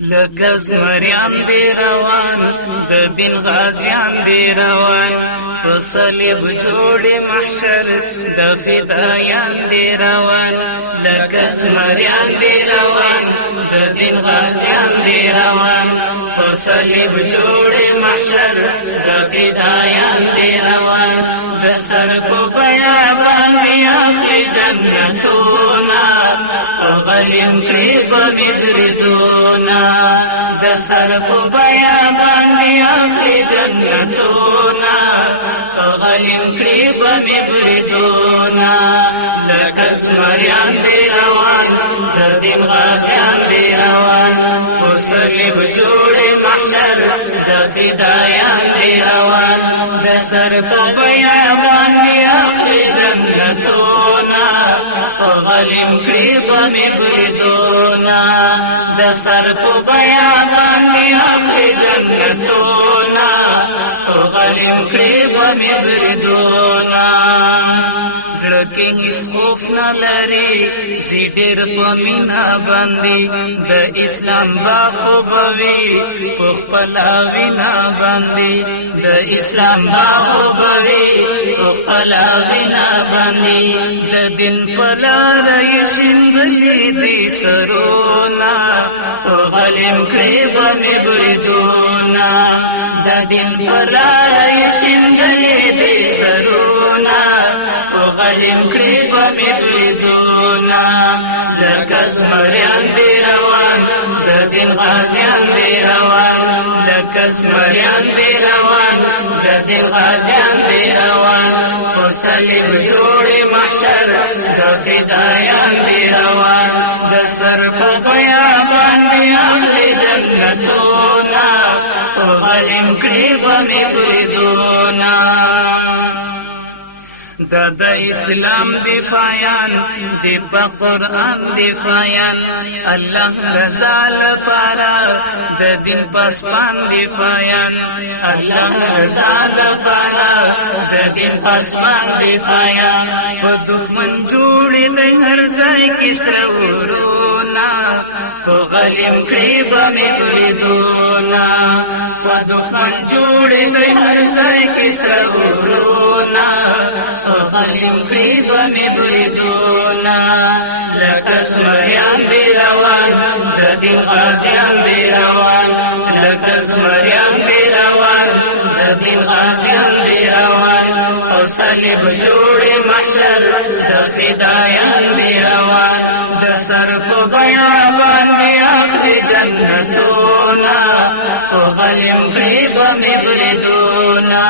لکه زمریان دی روان د دین غازیان دی روان په صلیب جوړ محشر د فدایان دی روان لکه زمریان دی روان د دین غازیان دی روان په صلیب جوړ محشر د فدایان دی روان د سر په بیابان اخلي جنتونه غلیم کړي به بریدونه د سر په بیابان اخلي جنتونه غلیم کړي به بریدونه لکه زمریان دی روان د دین غازیان دی روان په صلیب جوړ محشر د فدایان دی روان د سر په بیابان اخلي جنتونه غلیم کړي به بریدونه د سر په بیابان اخلي جنتونه غلیم کړي به بریدونه زړه کې هیڅ خوف نه لري زی ډېر په مینا باندې د اسلام باغ به وي په خپله وینا باندې د اسلام باغ به وي په خپله وینا باندې د دین په لاره یې سیندي دي سرونه غلیم کړي به بریدونه د دین په لاره یې سیندي دي سرونه غلیم کړي به بریدونه لکه زمریان دی روان د دین غازیان دی روان لکه زمریان دی روان د دین غازیان دی روان په صلیب جوړ محشر د فدایان دی روان د سر په بیابان اخلي جنتونه غلیم کړي به بریدونه د اسلام دفاعیان دی په قرآن دفاعیان الله رضا لپاره د دین پسپان دفاعیان الله رضا لپاره د دین پسپان دفاعیان په دښمن جوړې د هر ځای کې سرورونه په غلیم کړي به بریدونه په دښمن جوړې د هر ځای کې سرورونه غلیم کړي به بریدونه لکه زمریان دی روان د دین غازیان دی روان لکه زمریان دی روان د دین غازیان دی روان په صلیب جوړ محشر د فدایان دی روان د سر په بیابان اخلي جنتونه غلیم کړي به بریدونه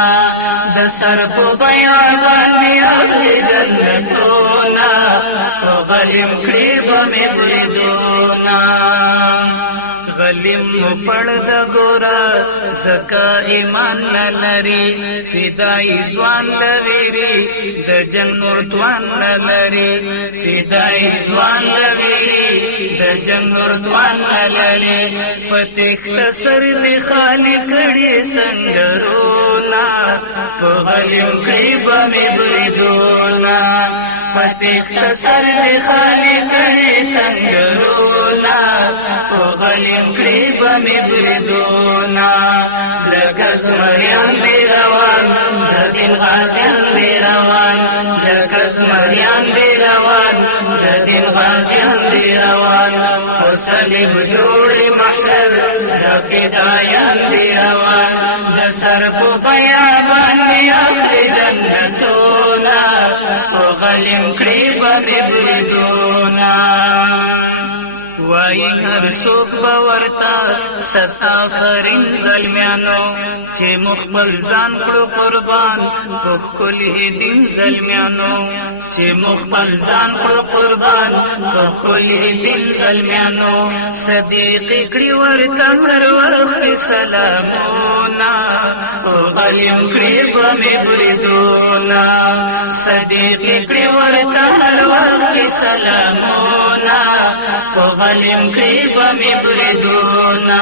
د سر په بیابان اخلي جنتونه غلیم کړي به بریدونه غلیم پړ د ګورا زکا ایمان لري فدای ځوان لري د جنور توان لري فدای ځوان لري د جنور توان لري پتیخ سر دی خالق کړي سنگرونا په غلیم کړي به بریدونه پتیخ سر دی خالق کړي سنگرونا په غلیم کړي به بریدونه لکه زمریان دی روان د دین غازیان دی روان لکه زمریان دی روان د دین غازیان دی روان په صلیب جوړ محشر د فدایان دی روان د سر په بیابان اخلي جنتونه غلیم کړي به بریدونه وای هر څوک به ورته ستا فرین ظلمیانو چې مخبل ځان کړو قربان په ښکلي دین ظلمیانو چې مخبل ځان کړو قربان په ښکلي دین ظلمیانو صدیق کړي ورته هر وخت سلامونه غلیم کړي به بریدونه صدیق کړي ورته هر وخت سلامونه غلیم کړي به بریدونه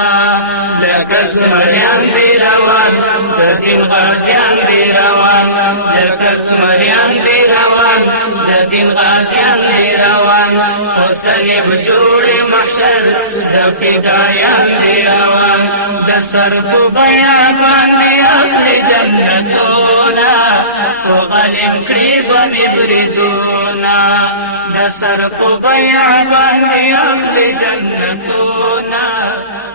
لکه زمریان دی روان د د دین غازیان دی روان لکه زمریان دی روان د دین غازیان دی روان حسین جوړ محشر د فدایان دی روان د سر په بیان باندې اخلي جنتونه او غلیم کړي به مې بریدونه د سر په بیان باندې اخلي جنتونه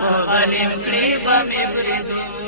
او غلیم کړي به مې بریدونه